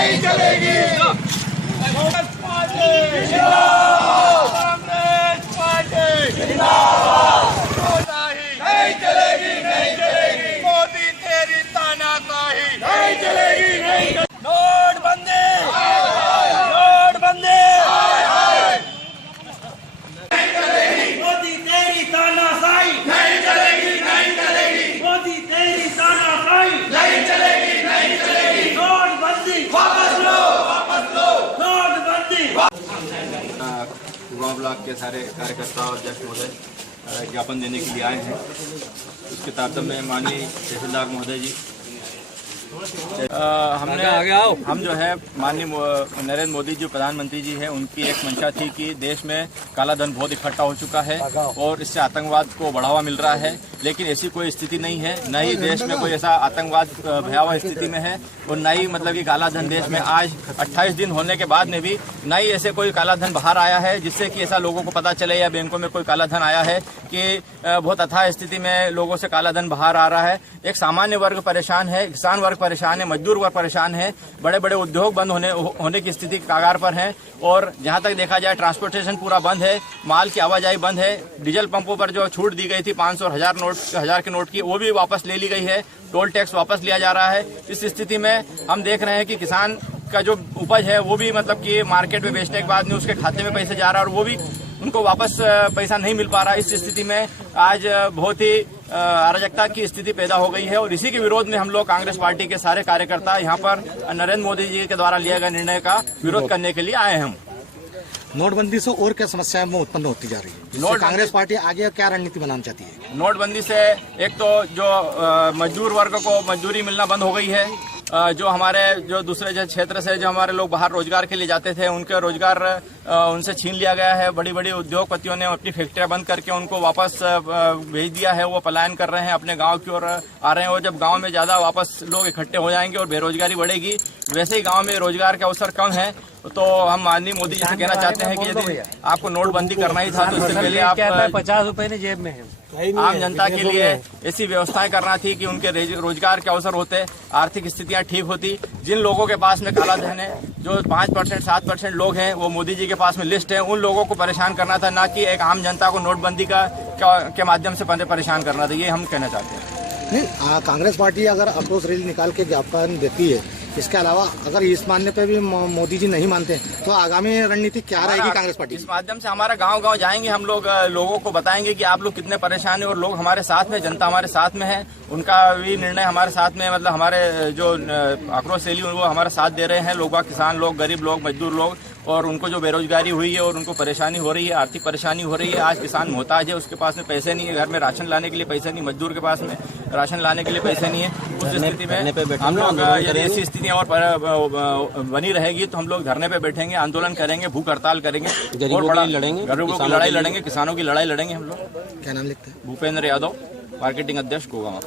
नहीं चलेगी। कांग्रेस पार्टी नहीं चलेगी, नहीं चलेगी। मोदी तेरी तानाशाही नहीं चलेगी, नहीं चलेगी। नोटबंदी, नोटबंदी नहीं चलेगी। मोदी तेरी तानाशाही नहीं चलेगी, नहीं चलेगी। मोदी तेरी तानाशाही नहीं चलेगी, नहीं चलेगी। नोटबंदी वापस लो, वापस लो। नोटबंदी। युवा ब्लॉक के सारे कार्यकर्ता और अध्यक्ष महोदय ज्ञापन देने के लिए आए हैं। उसके तारतम्य में माननीय तहसीलदार महोदय जी हम जो है माननीय नरेंद्र मोदी जी प्रधानमंत्री जी हैं, उनकी एक मंशा थी कि देश में काला धन बहुत इकट्ठा हो चुका है और इससे आतंकवाद को बढ़ावा मिल रहा है। लेकिन ऐसी कोई स्थिति नहीं है, न ही देश में कोई ऐसा आतंकवाद भयावह स्थिति में है और न ही मतलब कि काला धन देश में आज 28 दिन होने के बाद में भी न ही ऐसे कोई काला धन बाहर आया है जिससे कि ऐसा लोगों को पता चले या बैंकों में कोई काला धन आया है कि बहुत अथाह स्थिति में लोगों से काला धन बाहर आ रहा है। एक सामान्य वर्ग परेशान है, किसान वर्ग परेशान है, मजदूर वर्ग परेशान है, बड़े बड़े उद्योग बंद होने की स्थिति कागार पर है और जहां तक देखा जाए ट्रांसपोर्टेशन पूरा बंद है, माल की आवाजाही बंद है। डीजल पंपों पर जो छूट दी गई थी 500 और 1000 के नोट की, वो भी वापस ले ली गई है। टोल टैक्स वापस लिया जा रहा है। इस स्थिति में हम देख रहे हैं कि किसान का जो उपज है वो भी मतलब कि मार्केट में बेचने के बाद में उसके खाते में पैसे जा रहा है और वो भी उनको वापस पैसा नहीं मिल पा रहा। इस स्थिति में आज बहुत ही अराजकता की स्थिति पैदा हो गई है और इसी के विरोध में हम लोग कांग्रेस पार्टी के सारे कार्यकर्ता यहाँ पर नरेंद्र मोदी जी के द्वारा लिया गया निर्णय का विरोध करने के लिए आए हैं। नोटबंदी से और क्या समस्याएं उत्पन्न होती जा रही है, जिससे कांग्रेस पार्टी आगे क्या रणनीति बनाना चाहती है? नोटबंदी से एक तो जो मजदूर वर्ग को मजदूरी मिलना बंद हो गई है। जो हमारे जो दूसरे क्षेत्र से जो हमारे लोग बाहर रोजगार के लिए जाते थे उनके रोजगार उनसे छीन लिया गया है। बड़ी बड़ी उद्योगपतियों ने अपनी फैक्ट्रियां बंद करके उनको वापस भेज दिया है। वो पलायन कर रहे हैं, अपने गांव की ओर आ रहे हैं और जब गांव में ज्यादा वापस लोग इकट्ठे हो जाएंगे और बेरोजगारी बढ़ेगी, वैसे ही गांव में रोजगार के अवसर कम है। तो हम माननीय मोदी जी से कहना चाहते हैं कि यदि आपको नोटबंदी करना ही था तो इससे पहले आप 50 रुपए ने जेब में है आम जनता के लिए ऐसी व्यवस्थाएं करना थी कि उनके रोजगार के अवसर होते, आर्थिक स्थितियां ठीक होती। जिन लोगों के पास में काला धन है, जो 5% 7% लोग हैं, वो मोदी जी के पास में लिस्ट है, उन लोगों को परेशान करना था, ना कि एक आम जनता को नोटबंदी के माध्यम से परेशान करना था। ये हम कहना चाहते हैं। नहीं, कांग्रेस पार्टी अगर अप्रोच रैली निकाल के ज्ञापन देती है, इसके अलावा अगर इस मानने पे भी मोदी जी नहीं मानते तो आगामी रणनीति क्या रहेगी कांग्रेस पार्टी? इस माध्यम से हमारा गांव-गांव जाएंगे, हम लोग लोगों को बताएंगे कि आप लोग कितने परेशान हैं और लोग हमारे साथ में, जनता हमारे साथ में है। उनका भी निर्णय हमारे साथ में, मतलब हमारे जो आक्रोश रैली वो हमारा साथ दे रहे हैं। लोग, किसान लोग, गरीब लोग, मजदूर लोग, और उनको जो बेरोजगारी हुई है और उनको परेशानी हो रही है, आर्थिक परेशानी हो रही है। आज किसान मोहताज है, उसके पास में पैसे नहीं है, घर में राशन लाने के लिए पैसे नहीं, मजदूर के पास में राशन लाने के लिए पैसे नहीं है। उस स्थिति में हम लोग यदि ऐसी स्थितियां और बनी रहेगी तो हम लोग धरने पे बैठेंगे, आंदोलन करेंगे, भूख हड़ताल करेंगे, गरीबों की लड़ाई लड़ेंगे, किसानों की लड़ाई लड़ेंगे हम लोग। क्या नाम लिखते हैं? भूपेंद्र यादव, मार्केटिंग अध्यक्ष गोगामा।